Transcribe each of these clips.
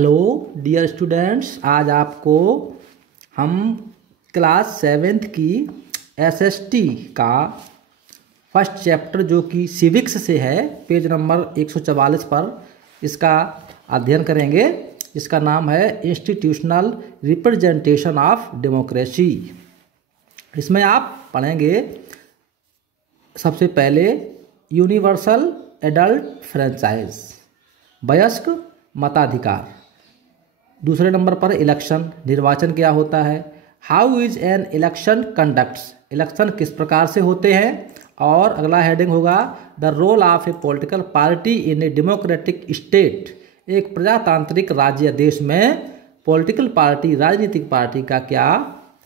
Hello dear students, आज आपको हम क्लास 7th की एसएसटी का फर्स्ट चैप्टर जो कि सिविक्स से है, पेज नंबर 144 पर इसका अध्ययन करेंगे। इसका नाम है इंस्टीट्यूशनल रिप्रेजेंटेशन ऑफ डेमोक्रेसी। इसमें आप पढ़ेंगे सबसे पहले यूनिवर्सल एडल्ट फ्रेंचाइज, वयस्क मताधिकार। दूसरे नंबर पर इलेक्शन, निर्वाचन क्या होता है। How is an election conducts, election किस प्रकार से होते हैं। और अगला हेडिंग होगा the role of a political party in a democratic state, एक प्रजातांत्रिक राज्य देश में पॉलिटिकल पार्टी, राजनीतिक पार्टी का क्या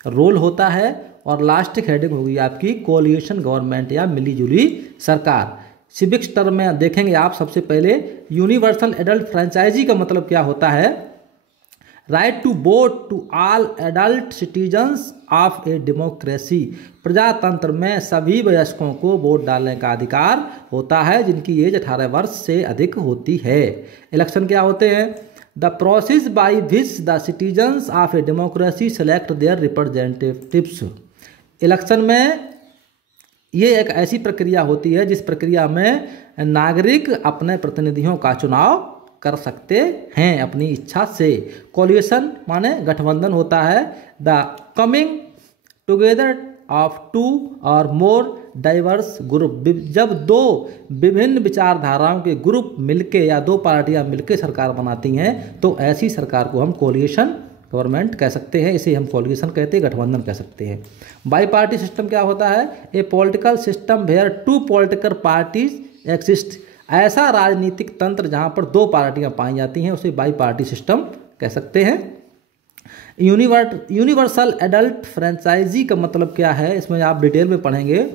रोल होता है। और लास्ट हेडिंग होगी आपकी कोलिएशन गवर्नमेंट या मिलीजुली सरकार। सिविक्स टर्म में देखेंगे आप सबसे पहले यूनिवर्सल एडल्ट फ्रेंचाइजी का मतलब क्या होता है। Right to vote to all adult citizens of a democracy, प्रजातंत्र में सभी वयस्कों को वोट डालने का अधिकार होता है जिनकी एज 18 वर्ष से अधिक होती है। इलेक्शन क्या होते हैं। The process by which the citizens of a democracy select their representatives, election में ये एक ऐसी प्रक्रिया होती है जिस प्रक्रिया में नागरिक अपने प्रतिनिधियों का चुनाव कर सकते हैं अपनी इच्छा से। कोलिएशन माने गठबंधन होता है। The coming together of two or more diverse group, जब दो विभिन्न विचारधाराओं के ग्रुप मिलके या दो पार्टियां मिलके सरकार बनाती हैं तो ऐसी सरकार को हम कोलिएशन गवर्नमेंट कह सकते हैं। इसे हम कोलिएशन कहते हैं, गठबंधन कह सकते हैं। बाई पार्टी सिस्टम क्या होता है। A political system where two political parties exist, ऐसा राजनीतिक तंत्र जहां पर दो पार्टियां पाई जाती हैं उसे बाई पार्टी सिस्टम कह सकते हैं। यूनिवर्सल एडल्ट फ्रेंचाइजी का मतलब क्या है, इसमें आप डिटेल में पढ़ेंगे।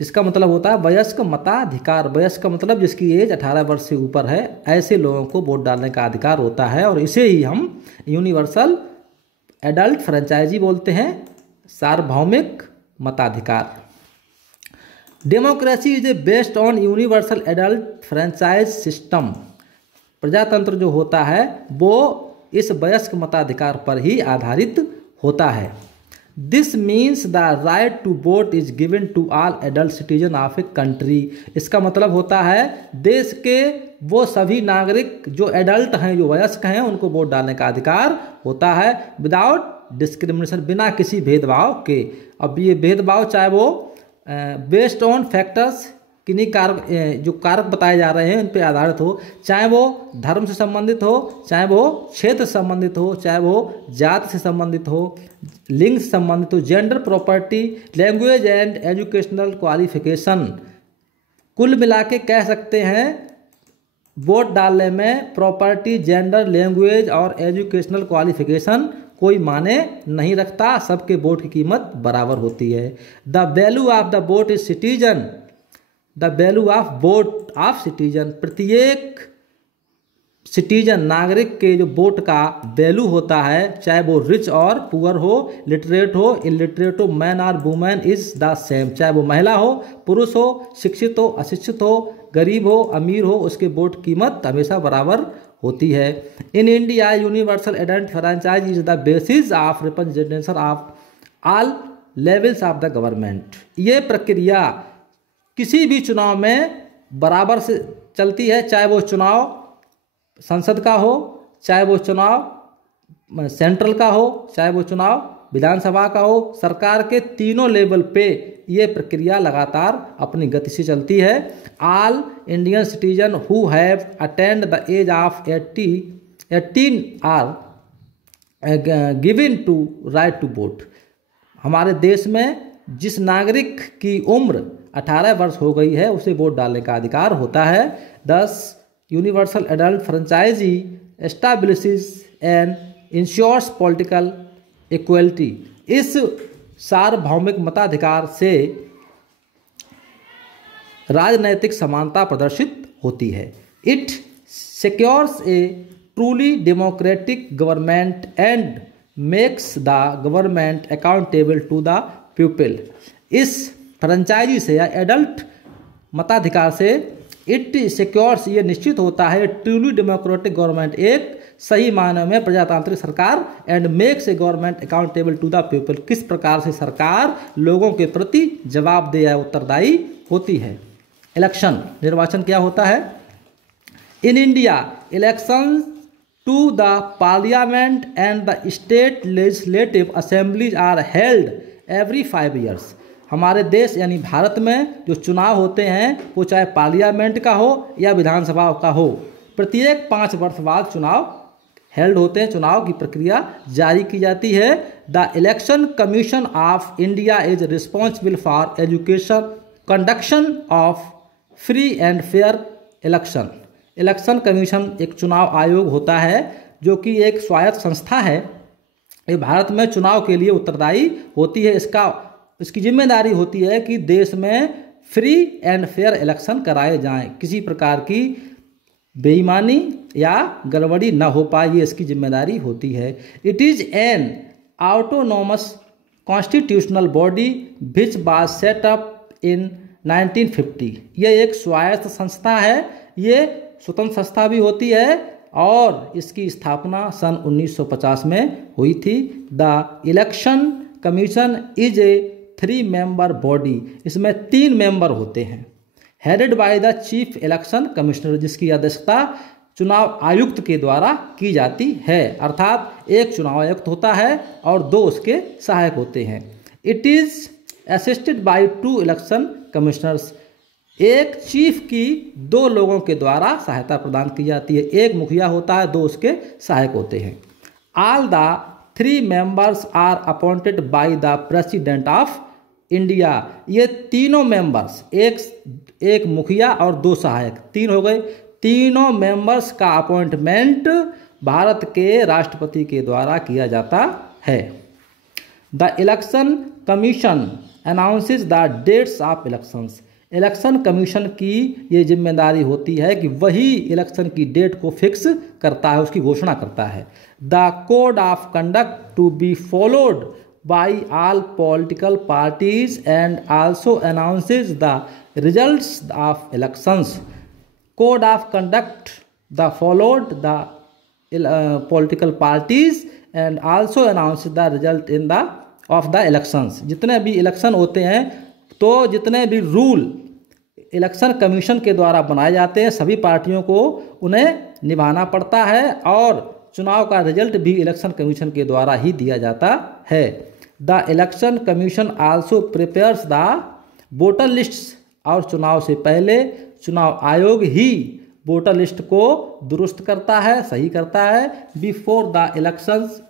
इसका मतलब होता है वयस्क मताधिकार। वयस्क का मतलब जिसकी एज 18 वर्ष से ऊपर है, ऐसे लोगों को वोट डालने का अधिकार होता है और इसे ही हम यूनिवर्सल एडल्ट फ्रेंचाइजी बोलते हैं, सार्वभौमिक मताधिकार। Democracy is a based on universal adult franchise system, प्रजातंत्र जो होता है वो इस वयस्क मताधिकार पर ही आधारित होता है। This means the right to vote is given to all adult citizen of a country, इसका मतलब होता है देश के वो सभी नागरिक जो एडल्ट हैं, जो वयस्क हैं, उनको वोट डालने का अधिकार होता है विदाउट डिस्क्रिमिनेशन, बिना किसी भेदभाव के। अब ये भेदभाव चाहे वो बेस्ड ऑन फैक्टर्स, किन्हीं कारक जो कारक बताए जा रहे हैं उन पर आधारित हो, चाहे वो धर्म से संबंधित हो, चाहे वो क्षेत्र से संबंधित हो, चाहे वो जाति से संबंधित हो, लिंग से संबंधित हो, gender, property, language and educational qualification. कुल मिला के कह सकते हैं वोट डालने में प्रॉपर्टी, जेंडर, लैंग्वेज और एजुकेशनल क्वालिफिकेशन कोई माने नहीं रखता, सबके वोट की कीमत बराबर होती है। The value of the vote is citizen, the value of vote of citizen, प्रत्येक सिटीजन नागरिक के जो वोट का वैल्यू होता है, चाहे वो रिच और पुअर हो, लिटरेट हो, इलिटरेट हो, मैन और वुमेन इज द सेम, चाहे वो महिला हो, पुरुष हो, शिक्षित हो, अशिक्षित हो, गरीब हो, अमीर हो, उसके वोट कीमत हमेशा बराबर होती है। In India universal adult franchise is the basis of representation of all levels of the government, ये प्रक्रिया किसी भी चुनाव में बराबर से चलती है, चाहे वो चुनाव संसद का हो, चाहे वो चुनाव सेंट्रल का हो, चाहे वो चुनाव विधानसभा का हो, सरकार के तीनों लेवल पे ये प्रक्रिया लगातार अपनी गति से चलती है। All Indian citizen who have attend the age of 18 are given to right to vote, हमारे देश में जिस नागरिक की उम्र 18 वर्ष हो गई है उसे वोट डालने का अधिकार होता है। 10 universal adult franchise establishes and ensures political equality, इस सार्वभौमिक मताधिकार से राजनैतिक समानता प्रदर्शित होती है। It secures a truly democratic government and makes the government accountable to the people, इस फ्रेंचाइजी से या एडल्ट मताधिकार से इट सिक्योर्स, ये निश्चित होता है ट्रूली डेमोक्रेटिक गवर्नमेंट, एक सही मायने में प्रजातांत्रिक सरकार and makes a government accountable to the people, किस प्रकार से सरकार लोगों के प्रति जवाबदेह या उत्तरदायी होती है। इलेक्शन, निर्वाचन क्या होता है। In India election to the parliament and the state legislative assemblies are held every 5 years. हमारे देश यानी भारत में जो चुनाव होते हैं वो चाहे पार्लियामेंट का हो या विधानसभा का हो, प्रत्येक 5 वर्ष बाद चुनाव हेल्ड होते हैं, चुनाव की प्रक्रिया जारी की जाती है। The election commission of India is responsible for education conduction of free and fair election. Election commission एक चुनाव आयोग होता है जो कि एक स्वायत्त संस्था है। ये भारत में चुनाव के लिए उत्तरदायी होती है। इसकी जिम्मेदारी होती है कि देश में फ्री एंड फेयर इलेक्शन कराए जाएं, किसी प्रकार की बेईमानी या गड़बड़ी न हो पाए, ये इसकी जिम्मेदारी होती है। It is an autonomous constitutional body which was set up in 1950। ये एक स्वायत्त संस्था है, ये स्वतंत्र संस्था भी होती है और इसकी स्थापना सन 1950 में हुई थी। The election commission is a 3 member body, इसमें 3 मेंबर होते हैं। Headed by the chief election commissioner, जिसकी अध्यक्षता चुनाव आयुक्त के द्वारा की जाती है, अर्थात एक चुनाव आयुक्त होता है और 2 उसके सहायक होते हैं। It is assisted by 2 election commissioners, एक चीफ की 2 लोगों के द्वारा सहायता प्रदान की जाती है। एक मुखिया होता है, 2 उसके सहायक होते हैं। All the 3 members are appointed by the president of India. ये तीनों मेंबर्स, एक मुखिया और 2 सहायक, 3 हो गए। तीनों मेंबर्स का अपॉइंटमेंट भारत के राष्ट्रपति के द्वारा किया जाता है। The election commission announces the dates of elections. Election commission की ये जिम्मेदारी होती है कि वही इलेक्शन की डेट को फिक्स करता है, उसकी घोषणा करता है। The code of conduct to be followed by all political parties and also announces the results of elections. Code of conduct the followed the political parties and also announces the result in the of the elections. जितने भी election होते हैं तो जितने भी rule election commission के द्वारा बनाए जाते हैं सभी पार्टियों को उन्हें निभाना पड़ता है और चुनाव का रिजल्ट भी इलेक्शन कमीशन के द्वारा ही दिया जाता है। The election commission also prepares the voter list, और चुनाव से पहले चुनाव आयोग ही वोटर लिस्ट को दुरुस्त करता है, सही करता है। Before the elections,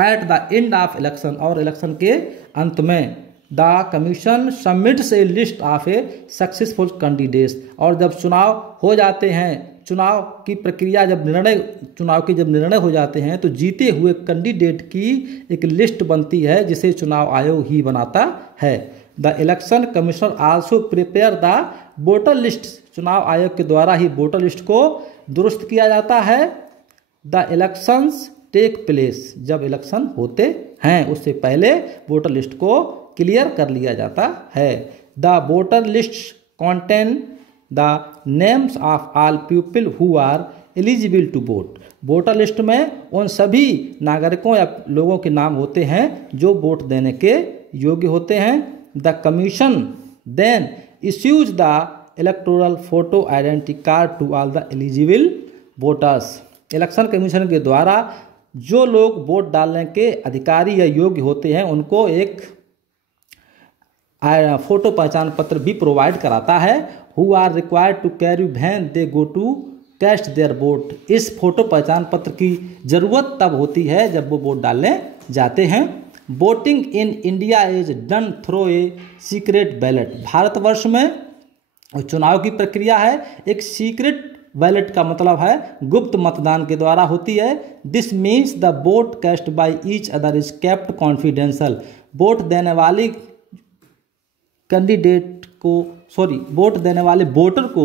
at the end of election, और इलेक्शन के अंत में the commission submits A list of A successful candidates. और जब चुनाव हो जाते हैं, चुनाव की प्रक्रिया चुनाव के जब निर्णय हो जाते हैं तो जीते हुए कैंडिडेट की एक लिस्ट बनती है जिसे चुनाव आयोग ही बनाता है। The election commission also prepare the voter list, चुनाव आयोग के द्वारा ही वोटर लिस्ट को दुरुस्त किया जाता है। द इलेक्शंस टेक प्लेस, जब इलेक्शन होते हैं उससे पहले वोटर लिस्ट को क्लियर कर लिया जाता है। The voter list contain the names of all people who are eligible to vote. Voter list में उन सभी नागरिकों या लोगों के नाम होते हैं जो वोट देने के योग्य होते हैं। The commission then issues the electoral photo identity card to all the eligible voters. Election commission के द्वारा जो लोग वोट डालने के अधिकारी या योग्य होते हैं उनको एक फोटो पहचान पत्र भी प्रोवाइड कराता है। Who are required to carry when they go to cast their vote. इस फोटो पहचान पत्र की जरूरत तब होती है जब वो वोट डालने जाते हैं। Voting in India is done through a secret ballot. Bharatvarsh में चुनाव की प्रक्रिया है एक सीक्रेट बैलेट का मतलब है गुप्त मतदान के द्वारा होती है। This means the vote cast by each other is kept confidential. Vote देने वाली कैंडिडेट को वोट देने वाले वोटर को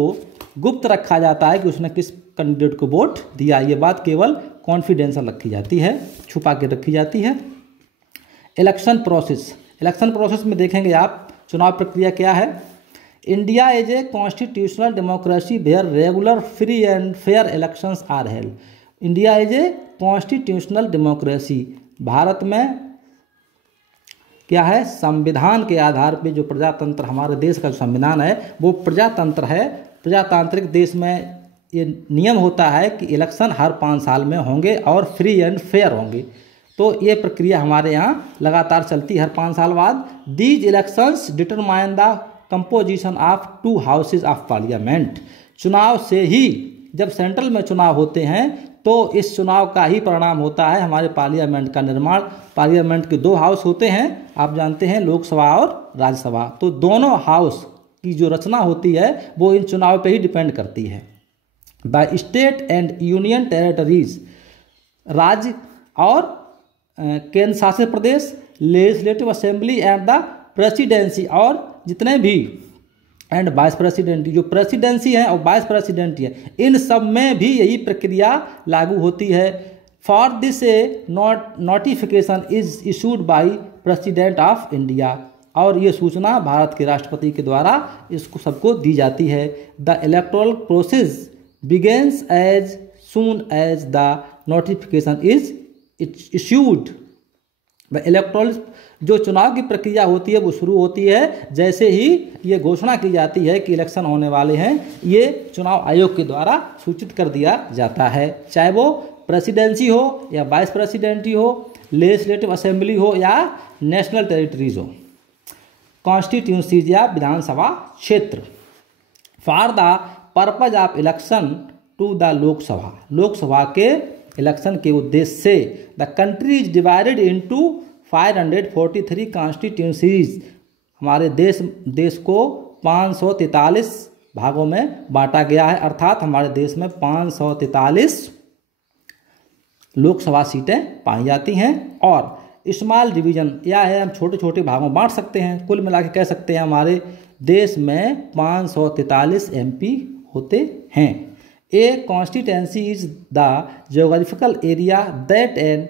गुप्त रखा जाता है कि उसने किस कैंडिडेट को वोट दिया। ये बात केवल कॉन्फिडेंशियल रखी जाती है, छुपा के रखी जाती है। इलेक्शन प्रोसेस में देखेंगे आप चुनाव प्रक्रिया क्या है। India is a constitutional democracy where regular free and fair elections are held. India is a constitutional democracy. Bharat में क्या है, संविधान के आधार पे जो प्रजातंत्र, हमारे देश का जो संविधान है वो प्रजातंत्र है। प्रजातांत्रिक देश में ये नियम होता है कि इलेक्शन हर 5 साल में होंगे और फ्री एंड फेयर होंगे। तो ये प्रक्रिया हमारे यहाँ लगातार चलती है हर 5 साल बाद। These elections determine the composition of 2 houses of parliament. चुनाव से ही, जब सेंट्रल में चुनाव होते हैं तो इस चुनाव का ही परिणाम होता है हमारे पार्लियामेंट का निर्माण। पार्लियामेंट के 2 हाउस होते हैं, आप जानते हैं, लोकसभा और राज्यसभा। तो दोनों हाउस की जो रचना होती है वो इन चुनाव पे ही डिपेंड करती है। The state and union territories, राज्य और केंद्र शासित प्रदेश, legislative assembly and the presidency, और जितने भी एंड वाइस प्रेसिडेंट, जो प्रेसिडेंसी है और वाइस प्रेसिडेंट है, इन सब में भी यही प्रक्रिया लागू होती है। For this A notification is issued by president of India, और ये सूचना भारत के राष्ट्रपति के द्वारा इसको सबको दी जाती है। The electoral process begins as soon as the notification is issued. The electoral, जो चुनाव की प्रक्रिया होती है वो शुरू होती है जैसे ही ये घोषणा की जाती है कि इलेक्शन होने वाले हैं, ये चुनाव आयोग के द्वारा सूचित कर दिया जाता है। चाहे वो प्रेसिडेंसी हो या वाइस प्रेसिडेंसी हो, लेजिस्लेटिव असेंबली हो या नेशनल टेरिटरीज हो। कॉन्स्टिट्यूंसीज या विधानसभा क्षेत्र। For the purpose of election to the Lok Sabha, Lok Sabha के इलेक्शन के उद्देश्य से the country is divided into 543 constituencies. हमारे देश को 543 भागों में बांटा गया है, अर्थात हमारे देश में 543 लोकसभा सीटें पाई जाती हैं। और स्मॉल डिवीजन, या है हम छोटे छोटे भागों बांट सकते हैं। कुल मिला के कह सकते हैं हमारे देश में 543 MP होते हैं। A constituency is the geographical area that an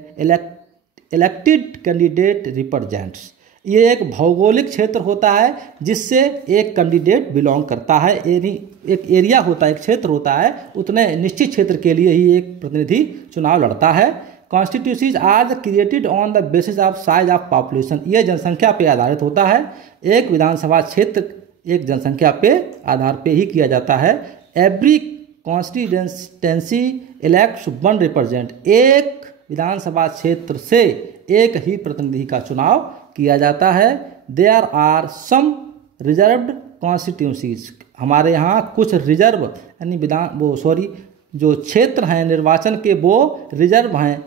elected candidate represents. ये एक भौगोलिक क्षेत्र होता है जिससे एक कैंडिडेट बिलोंग करता है। एक एरिया होता है, एक क्षेत्र होता है, उतने निश्चित क्षेत्र के लिए ही एक प्रतिनिधि चुनाव लड़ता है। Constituencies are created on the basis of size of population. ये जनसंख्या पे आधारित होता है। एक विधानसभा क्षेत्र एक जनसंख्या पे आधार पे ही किया जाता है। Every constituency elects 1 represent. एक विधानसभा क्षेत्र से एक ही प्रतिनिधि का चुनाव किया जाता है। There are some reserved constituencies. हमारे यहाँ कुछ रिजर्व यानी जो क्षेत्र हैं निर्वाचन के वो रिजर्व हैं,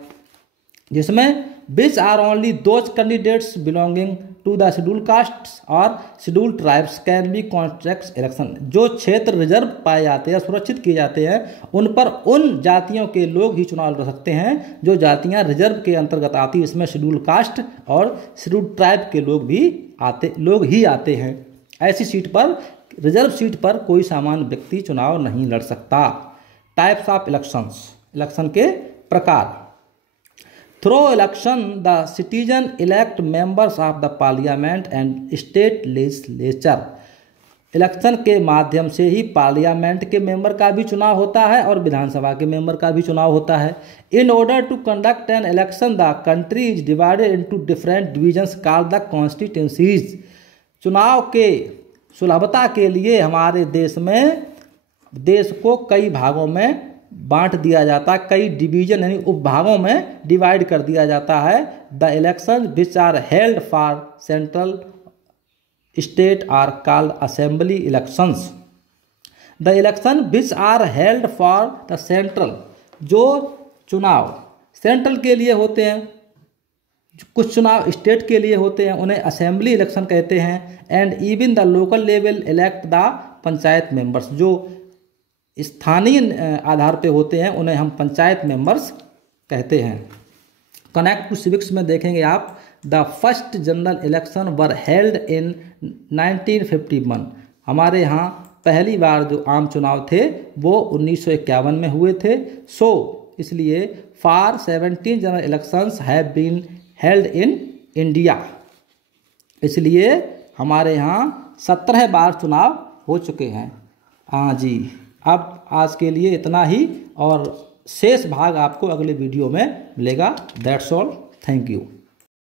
जिसमें which are only those candidates belonging to the schedule caste और schedule tribes can be contest election. जो क्षेत्र रिजर्व पाए जाते हैं, सुरक्षित किए जाते हैं, उन पर उन जातियों के लोग ही चुनाव लड़ सकते हैं जो जातियां रिजर्व के अंतर्गत आती हैं। इसमें शेड्यूल कास्ट और शेड्यूल ट्राइब के लोग ही आते हैं। ऐसी सीट पर, रिजर्व सीट पर कोई सामान्य व्यक्ति चुनाव नहीं लड़ सकता। टाइप्स ऑफ इलेक्शंस, इलेक्शन के प्रकार। Through election the citizen elect members of the parliament and state legislature. Election के माध्यम से ही पार्लियामेंट के मेंबर का भी चुनाव होता है और विधानसभा के मेंबर का भी चुनाव होता है। In order to conduct an election the country is divided into different divisions called the constituencies. चुनाव के सुलभता के लिए हमारे देश को कई भागों में बांट दिया जाता है, कई डिवीजन यानी उपभागों में डिवाइड कर दिया जाता है। The election which are held for central state are called assembly elections. The election which are held for the central, जो चुनाव सेंट्रल के लिए होते हैं, कुछ चुनाव स्टेट के लिए होते हैं, उन्हें असेंबली इलेक्शन कहते हैं। And even the local level elect the panchayat members. जो स्थानीय आधार पे होते हैं उन्हें हम पंचायत मेंबर्स कहते हैं। कनेक्ट टू सिविक्स में देखेंगे आप, the first general election were held in 1951। हमारे यहाँ पहली बार जो आम चुनाव थे वो 1951 में हुए थे। सो इसलिए for 17 general elections have been held in India. इसलिए हमारे यहाँ 17 बार चुनाव हो चुके हैं। हाँ जी, अब आज के लिए इतना ही, और शेष भाग आपको अगले वीडियो में मिलेगा। That's all, thank you.